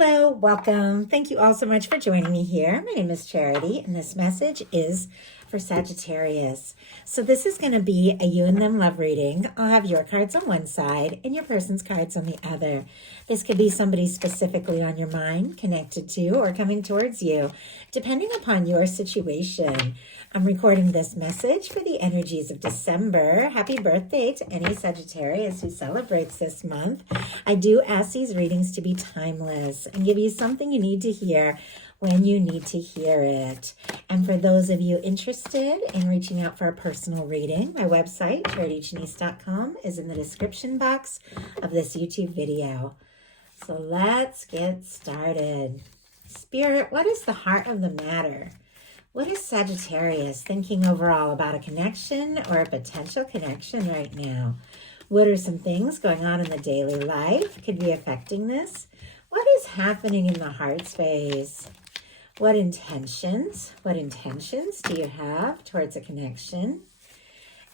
Hello, welcome. Thank you all so much for joining me here. My name is Charity, and this message is for Sagittarius. So this is going to be a you and them love reading. I'll have your cards on one side and your person's cards on the other. This could be somebody specifically on your mind, connected to, or coming towards you, depending upon your situation. I'm recording this message for the energies of December. Happy birthday to any Sagittarius who celebrates this month. I do ask these readings to be timeless and give you something you need to hear when you need to hear it. And for those of you interested in reaching out for a personal reading, my website, charitychinese.com, is in the description box of this YouTube video. So let's get started. Spirit, what is the heart of the matter? What is Sagittarius thinking overall about a connection or a potential connection right now? What are some things going on in the daily life could be affecting this? What is happening in the heart space? What intentions do you have towards a connection?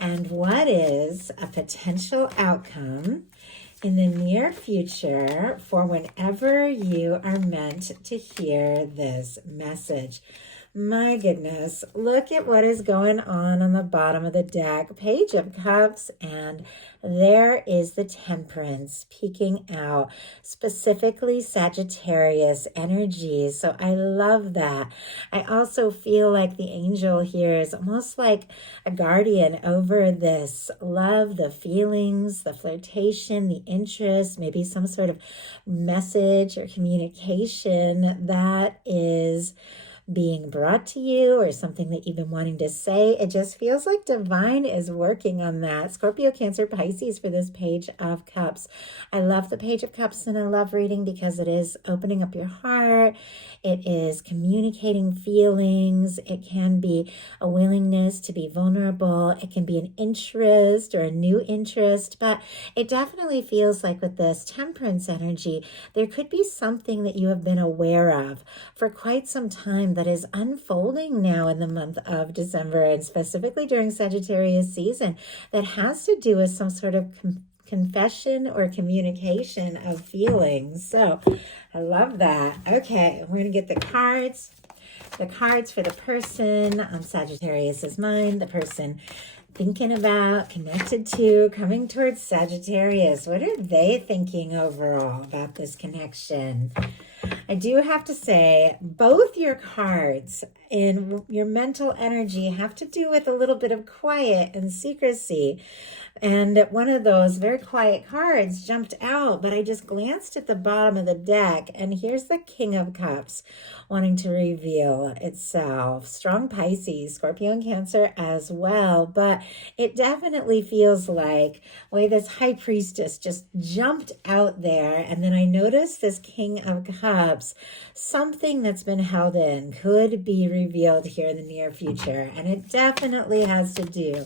And what is a potential outcome in the near future for whenever you are meant to hear this message? My goodness, look at what is going on the bottom of the deck. Page of Cups, and there is the Temperance peeking out, specifically Sagittarius energies. So I love that. I also feel like the angel here is almost like a guardian over this love, the feelings, the flirtation, the interest, maybe some sort of message or communication that is being brought to you, or something that you've been wanting to say. It just feels like divine is working on that. Scorpio, Cancer, Pisces for this Page of Cups. I love the Page of Cups in a love reading because it is opening up your heart. It is communicating feelings. It can be a willingness to be vulnerable. It can be an interest or a new interest, but it definitely feels like with this Temperance energy, there could be something that you have been aware of for quite some time that is unfolding now in the month of December, and specifically during Sagittarius season, that has to do with some sort of confession or communication of feelings. So I love that. Okay, we're going to get the cards. The cards for the person on Sagittarius's mind, the person thinking about, connected to, coming towards Sagittarius. What are they thinking overall about this connection? I do have to say, both your cards in your mental energy have to do with a little bit of quiet and secrecy. And one of those very quiet cards jumped out, but I just glanced at the bottom of the deck, and here's the King of Cups wanting to reveal itself. Strong Pisces, Scorpio, and Cancer as well, but it definitely feels like, way this High Priestess just jumped out there, and then I noticed this King of Cups. Something that's been held in could be revealed here in the near future, and it definitely has to do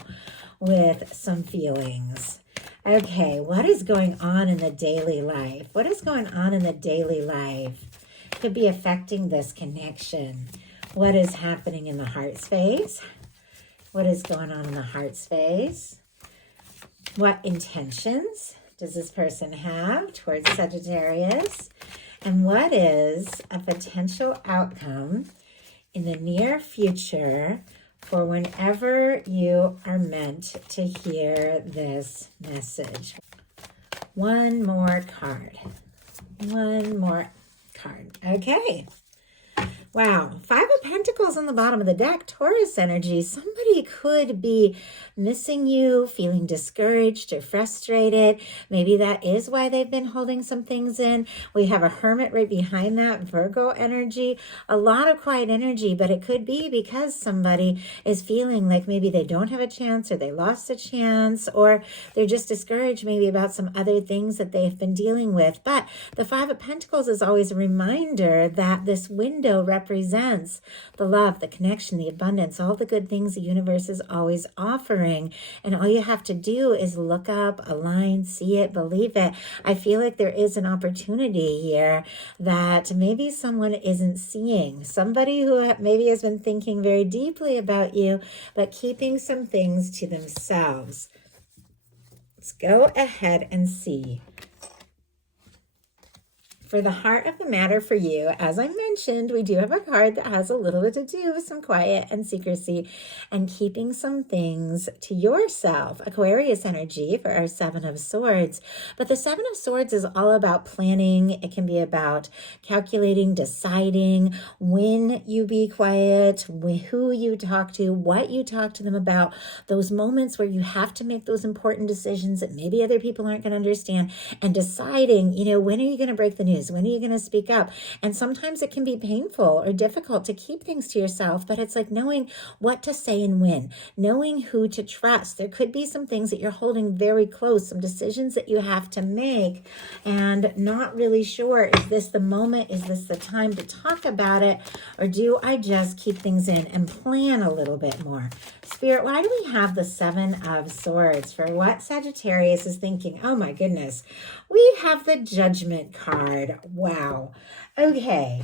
with some feelings. Okay, what is going on in the daily life? What is going on in the daily life could be affecting this connection? What is happening in the heart space? What is going on in the heart space? What intentions does this person have towards Sagittarius? And what is a potential outcome in the near future for whenever you are meant to hear this message? One more card. One more card. Okay. Wow. Five of Pentacles on the bottom of the deck. Taurus energy. Somebody could be missing you, feeling discouraged or frustrated. Maybe that is why they've been holding some things in. We have a Hermit right behind that. Virgo energy. A lot of quiet energy, but it could be because somebody is feeling like maybe they don't have a chance, or they lost a chance, or they're just discouraged maybe about some other things that they've been dealing with. But the Five of Pentacles is always a reminder that this window represents the love, the connection, the abundance, all the good things the universe is always offering. And all you have to do is look up, align, see it, believe it. I feel like there is an opportunity here that maybe someone isn't seeing. Somebody who maybe has been thinking very deeply about you, but keeping some things to themselves. Let's go ahead and see For the heart of the matter for you, as I mentioned, we do have a card that has a little bit to do with some quiet and secrecy and keeping some things to yourself. Aquarius energy for our Seven of Swords. But the Seven of Swords is all about planning. It can be about calculating, deciding when you be quiet, who you talk to, what you talk to them about, those moments where you have to make those important decisions that maybe other people aren't going to understand, and deciding, when are you going to break the news? When are you going to speak up? And sometimes it can be painful or difficult to keep things to yourself, but it's like knowing what to say and when, knowing who to trust. There could be some things that you're holding very close, some decisions that you have to make, and not really sure, is this the moment? Is this the time to talk about it? Or do I just keep things in and plan a little bit more? Spirit, why do we have the Seven of Swords for what Sagittarius is thinking? Oh my goodness. We have the Judgment card. Wow. Okay.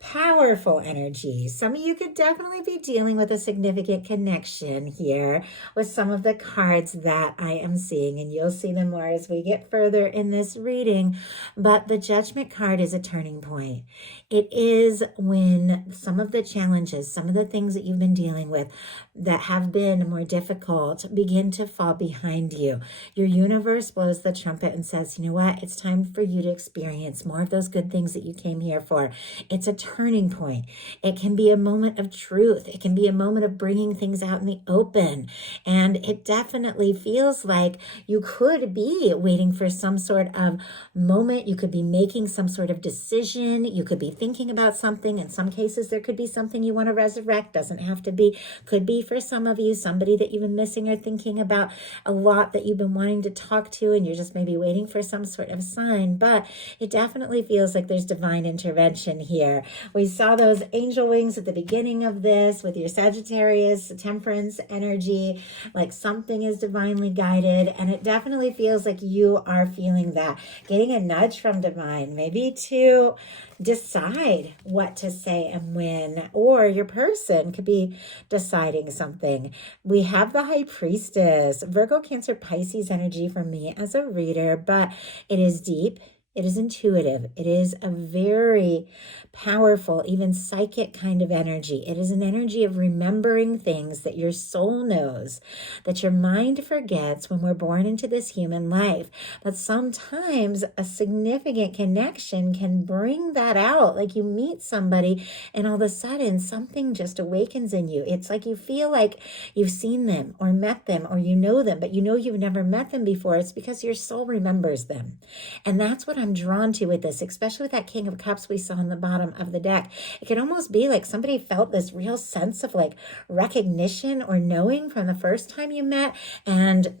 Powerful energy. Some of you could definitely be dealing with a significant connection here with some of the cards that I am seeing, and you'll see them more as we get further in this reading. But the Judgment card is a turning point. It is when some of the challenges, some of the things that you've been dealing with that have been more difficult begin to fall behind you. Your universe blows the trumpet and says, you know what? It's time for you to experience more of those good things that you came here for. It's a turning point. It can be a moment of truth. It can be a moment of bringing things out in the open. And it definitely feels like you could be waiting for some sort of moment. You could be making some sort of decision. You could be thinking about something. In some cases, there could be something you want to resurrect. Doesn't have to be. Could be for some of you, somebody that you've been missing or thinking about a lot that you've been wanting to talk to, and you're just maybe waiting for some sort of sign. But it definitely feels like there's divine intervention here. We saw those angel wings at the beginning of this with your Sagittarius, Temperance energy, like something is divinely guided. And it definitely feels like you are feeling that, getting a nudge from divine, maybe to decide what to say and when, or your person could be deciding something. We have the High Priestess, Virgo, Cancer, Pisces energy for me as a reader, but it is deep. It is intuitive. It is a very powerful, even psychic kind of energy. It is an energy of remembering things that your soul knows, that your mind forgets when we're born into this human life. But sometimes a significant connection can bring that out. Like you meet somebody and all of a sudden something just awakens in you. It's like you feel like you've seen them or met them or you know them, but you know you've never met them before. It's because your soul remembers them. And that's what I'm drawn to with this, especially with that King of Cups we saw on the bottom of the deck. It could almost be like somebody felt this real sense of like recognition or knowing from the first time you met, and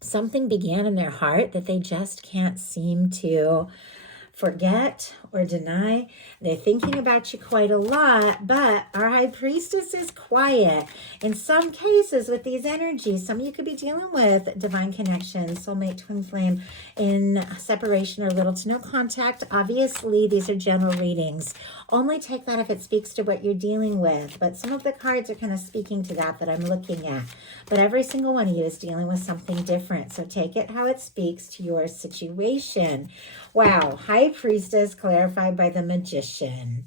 something began in their heart that they just can't seem to forget or deny. They're thinking about you quite a lot, but our High Priestess is quiet. In some cases with these energies, some of you could be dealing with divine connection, soulmate, twin flame, in separation or little to no contact. Obviously, these are general readings. Only take that if it speaks to what you're dealing with, but some of the cards are kind of speaking to that I'm looking at. But every single one of you is dealing with something different, so take it how it speaks to your situation. Wow, High Priestess clarified by the Magician.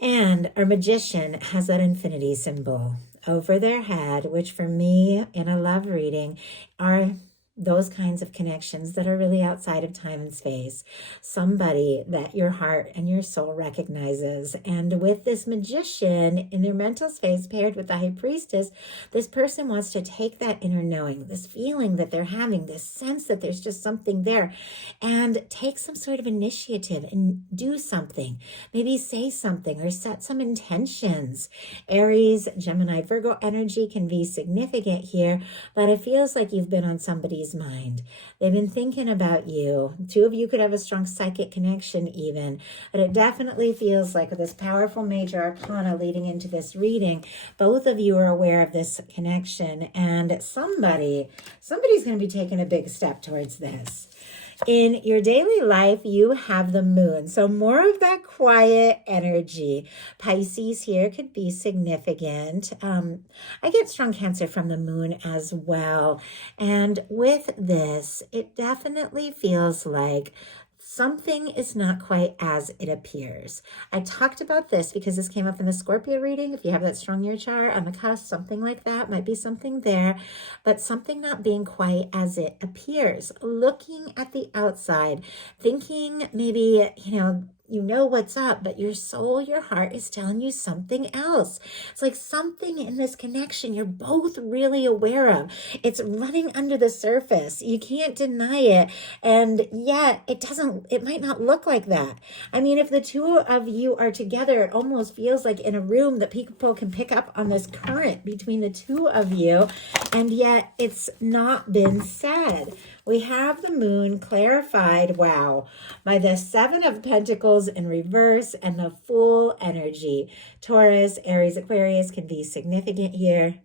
And our Magician has that infinity symbol over their head, which for me in a love reading are those kinds of connections that are really outside of time and space. Somebody that your heart and your soul recognizes. And with this Magician in their mental space paired with the High Priestess, this person wants to take that inner knowing, this feeling that they're having, this sense that there's just something there, and take some sort of initiative and do something. Maybe say something or set some intentions. Aries, Gemini, Virgo energy can be significant here, but it feels like you've been on somebody's mind. They've been thinking about you. Two of you could have a strong psychic connection even, but it definitely feels like with this powerful major arcana leading into this reading, both of you are aware of this connection, and somebody's going to be taking a big step towards this. In your daily life, you have the moon. So more of that quiet energy. Pisces here could be significant. I get strong Cancer from the moon as well. And with this, it definitely feels like something is not quite as it appears. I talked about this because this came up in the Scorpio reading. If you have that strong year chart on the cusp, something like that might be something there, but something not being quite as it appears. Looking at the outside, thinking maybe, you know what's up, but your soul, your heart is telling you something else. It's like something in this connection you're both really aware of. It's running under the surface. You can't deny it. And yet it might not look like that. I mean, if the two of you are together, it almost feels like in a room that people can pick up on this current between the two of you. And yet it's not been said. We have the moon clarified, wow, by the Seven of Pentacles in reverse and the full energy. Taurus, Aries, Aquarius can be significant here.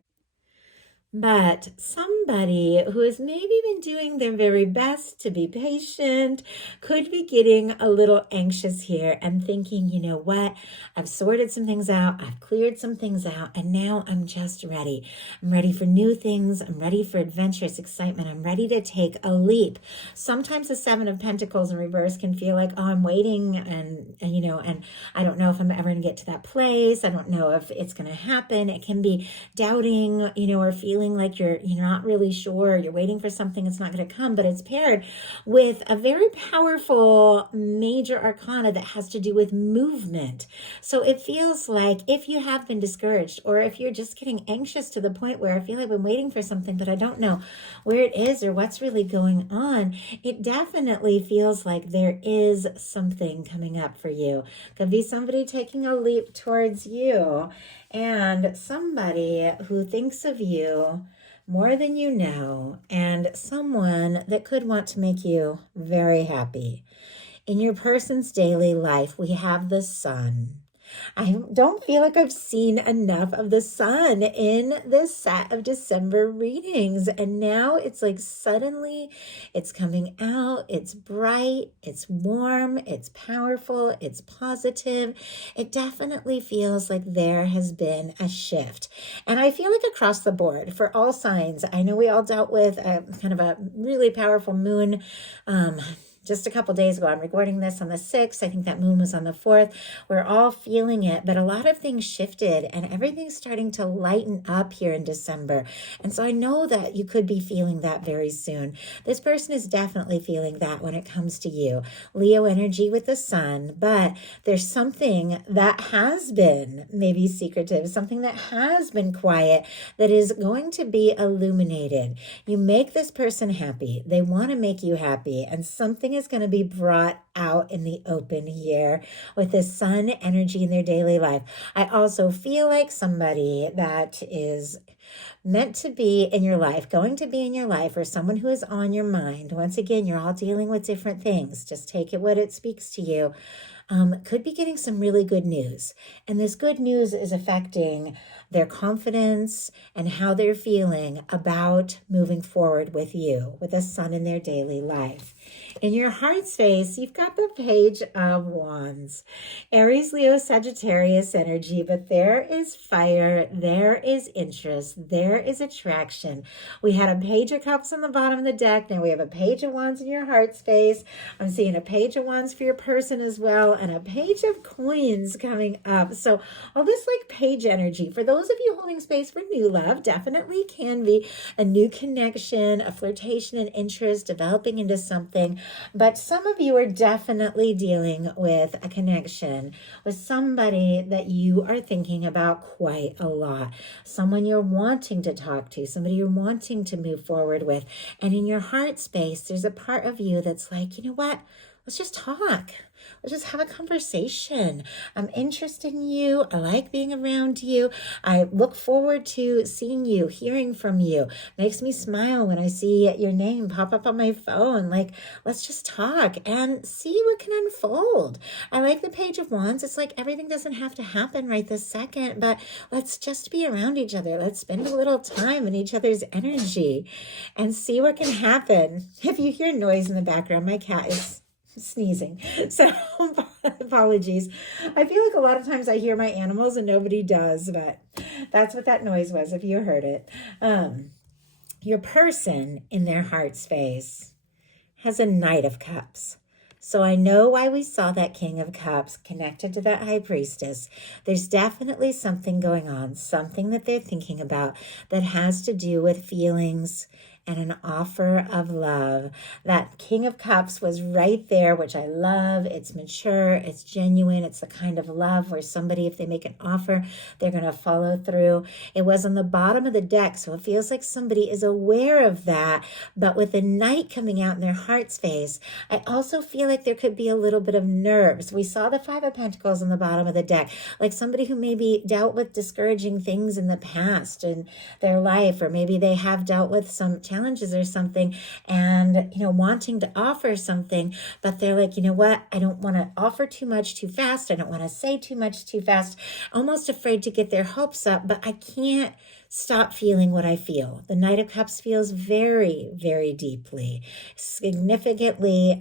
But somebody who has maybe been doing their very best to be patient could be getting a little anxious here and thinking, you know what, I've sorted some things out, I've cleared some things out, and now I'm just ready. I'm ready for new things. I'm ready for adventurous excitement. I'm ready to take a leap. Sometimes the Seven of Pentacles in reverse can feel like, oh, I'm waiting and I don't know if I'm ever going to get to that place. I don't know if it's going to happen. It can be doubting, or feeling like you're not really sure, you're waiting for something that's not going to come, but it's paired with a very powerful major arcana that has to do with movement. So it feels like if you have been discouraged, or if you're just getting anxious to the point where I feel like I've been waiting for something, but I don't know where it is or what's really going on, it definitely feels like there is something coming up for you. Could be somebody taking a leap towards you, and somebody who thinks of you more than you know, and someone that could want to make you very happy. In your person's daily life, we have the sun. I don't feel like I've seen enough of the sun in this set of December readings. And now it's like suddenly it's coming out. It's bright, it's warm, it's powerful, it's positive. It definitely feels like there has been a shift. And I feel like across the board for all signs, I know we all dealt with a kind of a really powerful moon, just a couple days ago. I'm recording this on the 6th. I think that moon was on the 4th. We're all feeling it, but a lot of things shifted and everything's starting to lighten up here in December. And so I know that you could be feeling that very soon. This person is definitely feeling that when it comes to you. Leo energy with the sun, but there's something that has been maybe secretive, something that has been quiet that is going to be illuminated. You make this person happy. They want to make you happy, and something is going to be brought out in the open here with the sun energy in their daily life. I also feel like somebody that is meant to be in your life, going to be in your life, or someone who is on your mind. Once again, you're all dealing with different things. Just take it what it speaks to you. Could be getting some really good news. And this good news is affecting their confidence and how they're feeling about moving forward with you, with the sun in their daily life. In your heart space, you've got the Page of Wands. Aries, Leo, Sagittarius energy, but there is fire, there is interest, there is attraction. We had a Page of Cups on the bottom of the deck. Now we have a Page of Wands in your heart space. I'm seeing a Page of Wands for your person as well, and a Page of Coins coming up. So all this like page energy, for those of you holding space for new love, definitely can be a new connection, a flirtation and interest developing into something. But some of you are definitely dealing with a connection with somebody that you are thinking about quite a lot. Someone you're wanting to talk to, somebody you're wanting to move forward with. And in your heart space, there's a part of you that's like, you know what? Let's just talk. Let's just have a conversation. I'm interested in you. I like being around you. I look forward to seeing you, hearing from you. Makes me smile when I see your name pop up on my phone. Like, let's just talk and see what can unfold. I like the Page of Wands. It's like everything doesn't have to happen right this second, but let's just be around each other. Let's spend a little time in each other's energy and see what can happen. If you hear noise in the background, my cat is sneezing, so apologies. I feel like a lot of times I hear my animals and nobody does, but that's what that noise was if you heard it. Your person in their heart space has a Knight of Cups. So I know why we saw that King of Cups connected to that High Priestess. There's definitely something going on, something that they're thinking about that has to do with feelings and an offer of love. That King of Cups was right there, which I love. It's mature, it's genuine, it's the kind of love where somebody, if they make an offer, they're going to follow through. It was on the bottom of the deck, so it feels like somebody is aware of that, but with the Knight coming out in their heart's face, I also feel like there could be a little bit of nerves. We saw the Five of Pentacles on the bottom of the deck, like somebody who maybe dealt with discouraging things in the past in their life, or maybe they have dealt with some challenges or something, and wanting to offer something, but they're like, you know what, I don't want to offer too much too fast, I don't want to say too much too fast, almost afraid to get their hopes up, but I can't stop feeling what I feel. The Knight of Cups feels very, very deeply, significantly,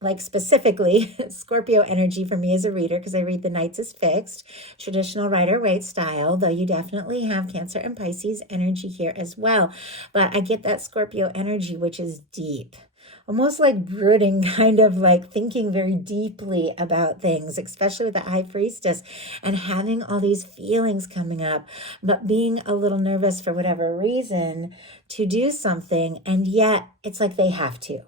like specifically Scorpio energy for me as a reader, because I read the Knights as fixed, traditional Rider-Waite style, though you definitely have Cancer and Pisces energy here as well. But I get that Scorpio energy, which is deep, almost like brooding, kind of like thinking very deeply about things, especially with the High Priestess and having all these feelings coming up, but being a little nervous for whatever reason to do something. And yet it's like they have to.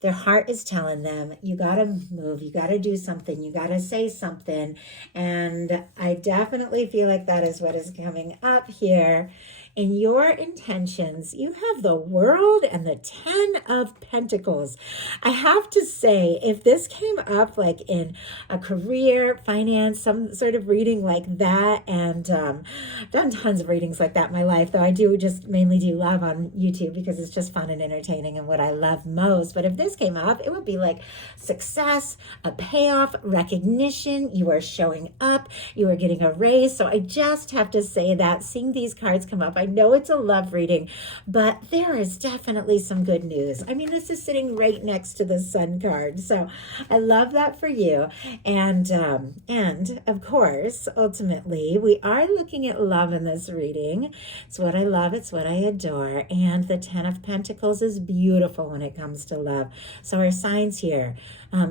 Their heart is telling them, you got to move, you got to do something, you got to say something. And I definitely feel like that is what is coming up here. In your intentions, you have the World and the Ten of Pentacles. I have to say, if this came up like in a career, finance, some sort of reading like that, and I've done tons of readings like that in my life, though I do just mainly do love on YouTube because it's just fun and entertaining and what I love most. But if this came up, it would be like success, a payoff, recognition, you are showing up, you are getting a raise. So I just have to say that seeing these cards come up, I know it's a love reading, but there is definitely some good news. I mean, this is sitting right next to the Sun card. So I love that for you. And of course, ultimately, we are looking at love in this reading. It's what I love. It's what I adore. And the Ten of Pentacles is beautiful when it comes to love. So our signs here,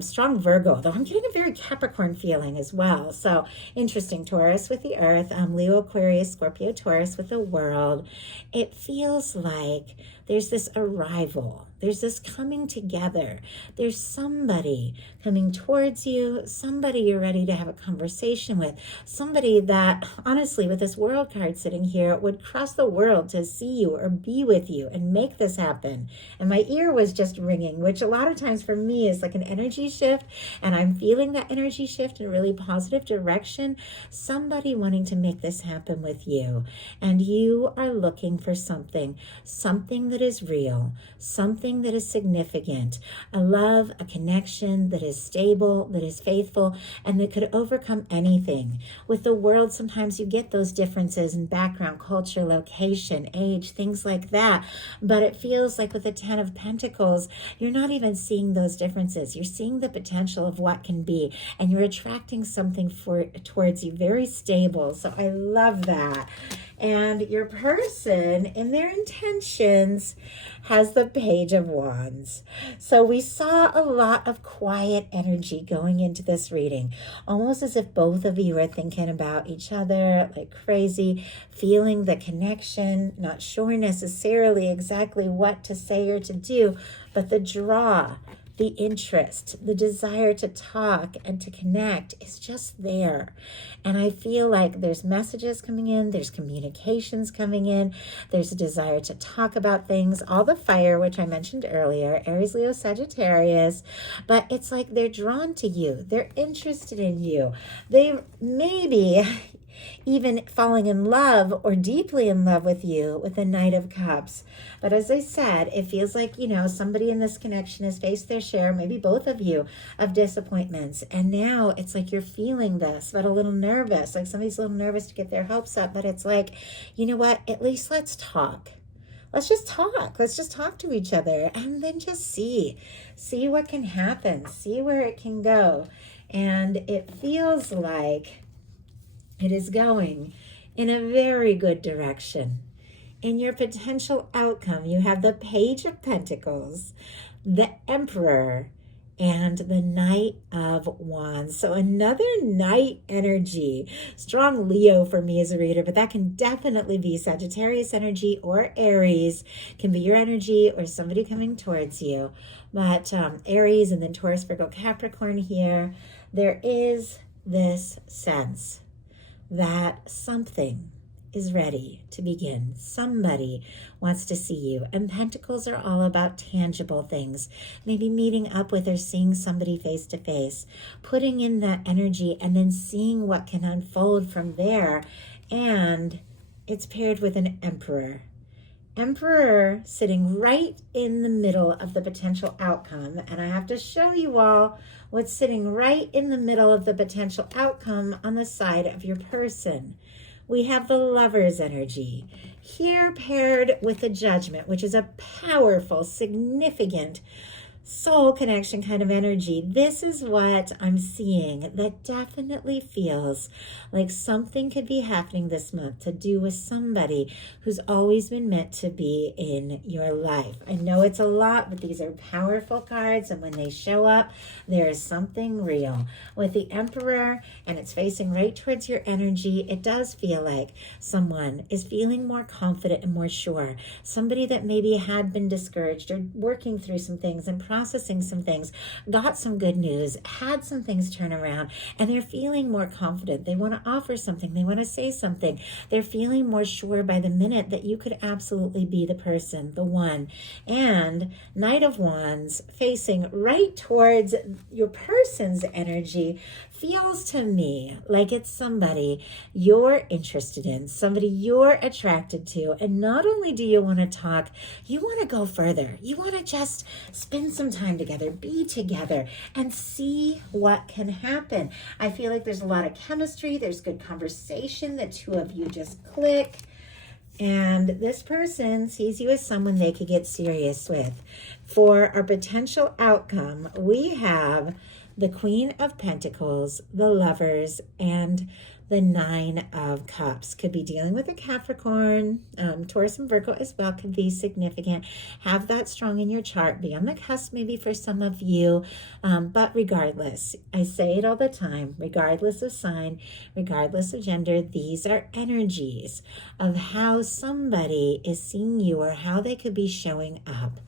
strong Virgo, though I'm getting a very Capricorn feeling as well. So interesting, Taurus with the Earth, Leo, Aquarius, Scorpio, Taurus with the World. It feels like there's this arrival. There's this coming together. There's somebody coming towards you, somebody you're ready to have a conversation with, somebody that, honestly, with this World card sitting here, would cross the world to see you or be with you and make this happen. And my ear was just ringing, which a lot of times for me is like an energy shift, and I'm feeling that energy shift in a really positive direction. Somebody wanting to make this happen with you, and you are looking for something that is real, something that is significant, a love, a connection that is stable, that is faithful, and that could overcome anything. With the World, sometimes you get those differences in background, culture, location, age, things like that. But it feels like with the Ten of Pentacles, you're not even seeing those differences. You're seeing the potential of what can be, and you're attracting something towards you, very stable. So I love that. And your person, in their intentions, has the Page of Wands. So we saw a lot of quiet energy going into this reading, almost as if both of you are thinking about each other like crazy, feeling the connection, not sure necessarily exactly what to say or to do, but the draw, the interest, the desire to talk and to connect is just there. And I feel like there's messages coming in, there's communications coming in, there's a desire to talk about things, all the fire, which I mentioned earlier, Aries, Leo, Sagittarius, but it's like they're drawn to you. They're interested in you. They maybe even falling in love or deeply in love with you with the Knight of Cups. But as I said, it feels like, somebody in this connection has faced their share, maybe both of you, of disappointments. And now it's like you're feeling this, but a little nervous, like somebody's a little nervous to get their hopes up. But it's like, you know what, at least let's talk. Let's just talk. Let's just talk to each other and then just see what can happen, see where it can go. And it feels like it is going in a very good direction. In your potential outcome, you have the Page of Pentacles, the Emperor, and the Knight of Wands. So another Knight energy. Strong Leo for me as a reader, but that can definitely be Sagittarius energy or Aries. Can be your energy or somebody coming towards you. But Aries and then Taurus, Virgo, Capricorn here. There is this sense that something is ready to begin. Somebody wants to see you. And Pentacles are all about tangible things. Maybe meeting up with or seeing somebody face to face, putting in that energy and then seeing what can unfold from there. And it's paired with an Emperor. Emperor sitting right in the middle of the potential outcome. And I have to show you all what's sitting right in the middle of the potential outcome on the side of your person. We have the Lover's energy here paired with the Judgment, which is a powerful, significant soul connection kind of energy. This is what I'm seeing that definitely feels like something could be happening this month to do with somebody who's always been meant to be in your life. I know it's a lot, but these are powerful cards, and when they show up, there is something real. With the Emperor, and it's facing right towards your energy, it does feel like someone is feeling more confident and more sure. Somebody that maybe had been discouraged or working through some things and processing some things, got some good news, had some things turn around, and they're feeling more confident. They want to offer something. They want to say something. They're feeling more sure by the minute that you could absolutely be the person, the one. And Knight of Wands facing right towards your person's energy feels to me like it's somebody you're interested in, somebody you're attracted to. And not only do you want to talk, you want to go further. You want to just spend some time together, be together, and see what can happen. I feel like there's a lot of chemistry. There's good conversation. The two of you just click. And this person sees you as someone they could get serious with. For our potential outcome, we have the Queen of Pentacles, the Lovers, and the Nine of Cups. Could be dealing with a Capricorn, Taurus and Virgo as well could be significant. Have that strong in your chart. Be on the cusp maybe for some of you. But regardless, I say it all the time, regardless of sign, regardless of gender, these are energies of how somebody is seeing you or how they could be showing up.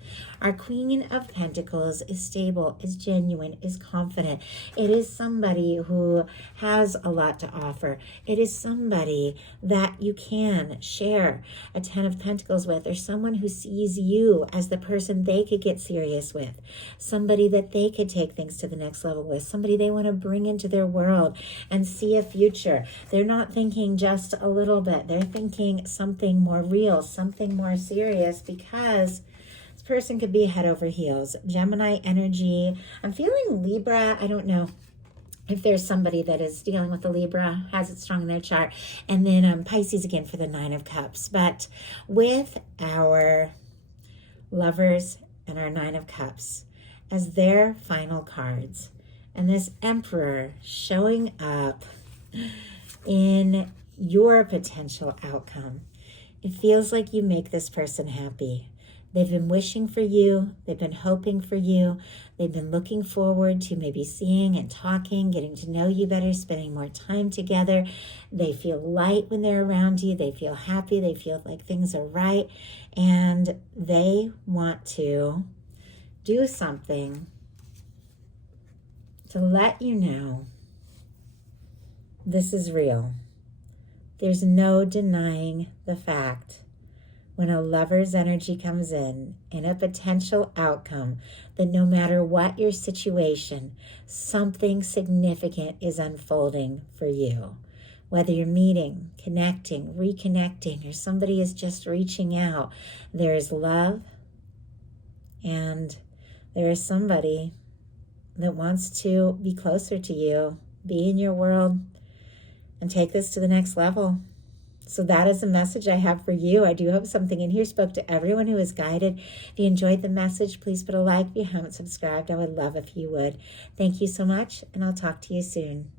Our Queen of Pentacles is stable, is genuine, is confident. It is somebody who has a lot to offer. It is somebody that you can share a Ten of Pentacles with, or someone who sees you as the person they could get serious with, somebody that they could take things to the next level with, somebody they want to bring into their world and see a future. They're not thinking just a little bit. They're thinking something more real, something more serious, because person could be head over heels. Gemini energy. I'm feeling Libra. I don't know if there's somebody that is dealing with the Libra, has it strong in their chart. And then Pisces again for the Nine of Cups. But with our Lovers and our Nine of Cups as their final cards, and this Emperor showing up in your potential outcome, it feels like you make this person happy. They've been wishing for you. They've been hoping for you. They've been looking forward to maybe seeing and talking, getting to know you better, spending more time together. They feel light when they're around you. They feel happy. They feel like things are right. And they want to do something to let you know this is real. There's no denying the fact when a lover's energy comes in a potential outcome, that no matter what your situation, something significant is unfolding for you. Whether you're meeting, connecting, reconnecting, or somebody is just reaching out, there is love, and there is somebody that wants to be closer to you, be in your world, and take this to the next level. So that is the message I have for you. I do hope something in here spoke to everyone who is guided. If you enjoyed the message, please put a like. If you haven't subscribed, I would love if you would. Thank you so much, and I'll talk to you soon.